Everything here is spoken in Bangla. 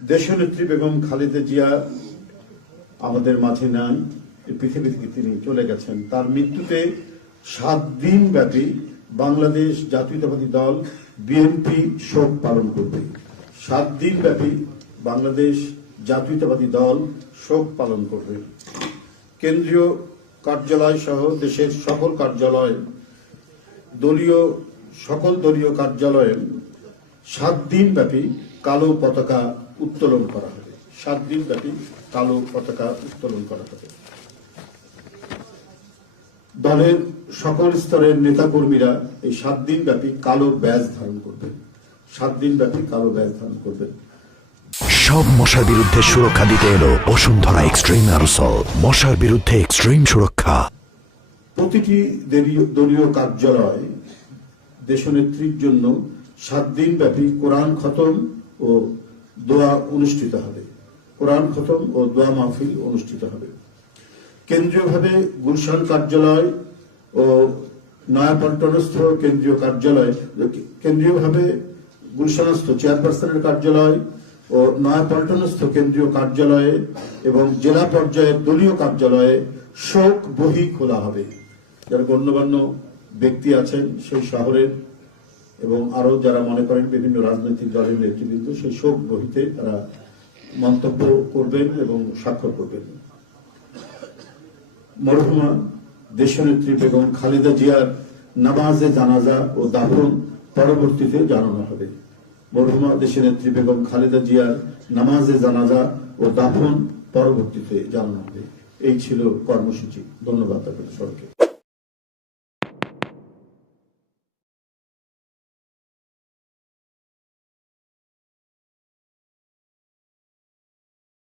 দেশনেত্রী বেগম খালেদা জিয়া আমাদের মাঝে নাই, পৃথিবী থেকে তিনি চলে গেছেন। তার মৃত্যুতে 7 দিন ব্যাপী বাংলাদেশ জাতীয়তাবাদী দল বিএনপি শোক পালন করবে। 7 দিন ব্যাপী বাংলাদেশ জাতীয়তাবাদী দল শোক পালন করবে। কেন্দ্রীয় কার্যালয় সহ দেশের সকল কার্যালয়, সকল দলীয় কার্যালয়ে 7 দিন ব্যাপী কালো পতাকা উত্তোলন করা হবে। 7 দিন ব্যাপী কালো পতাকা উত্তোলন করা হবে। দলের সকল স্তরের নেতাকর্মীরা এই 7 দিন ব্যাপী কালো ব্যাজ ধারণ করবেন। 7 দিন ব্যাপী কালো ব্যাজ ধারণ করবেন। সব মশার বিরুদ্ধে সুরক্ষা দিতে এলো বসুন্ধরা এক্সট্রিম অ্যারোসল। মশার বিরুদ্ধে এক্সট্রিম সুরক্ষা। প্রতিটি দলীয় কার্যালয় দেশনেত্রীর জন্য 7 দিন ব্যাপী কোরআন খতম ও দোয়া অনুষ্ঠিত হবে। কোরআন খতম ও দোয়া মাহফিল অনুষ্ঠিত হবে। কেন্দ্রীয়ভাবে গুলশান কার্যালয় ও নয়াপল্টনস্থ কেন্দ্রীয় কার্যালয়, কেন্দ্রীয়ভাবে গুলশানস্থ চেয়ারপারসনের কার্যালয় ও নয়াপল্টনস্থ কেন্দ্রীয় কার্যালয়ে এবং জেলা পর্যায়ের দলীয় কার্যালয়ে শোক বহি খোলা হবে। যারা গণ্যমান্য ব্যক্তি আছেন সেই শহরের এবং আরো যারা মনে করেন বিভিন্ন রাজনৈতিক দলের নেতৃবৃন্দ, সেই শোক বহিতে তারা মন্তব্য করবেন এবং স্বাক্ষর করবেন। মরহুমা দেশনেত্রী বেগম খালেদা জিয়ার নামাজে জানাজা ও দাফন পরবর্তীতে জানানো হবে। মরহুমা দেশনেত্রী বেগম খালেদা জিয়ার নামাজে জানাজা ও দাফন পরবর্তীতে জানানো হবে। এই ছিল কর্মসূচি। ধন্যবাদ আপনাদের সবাইকে।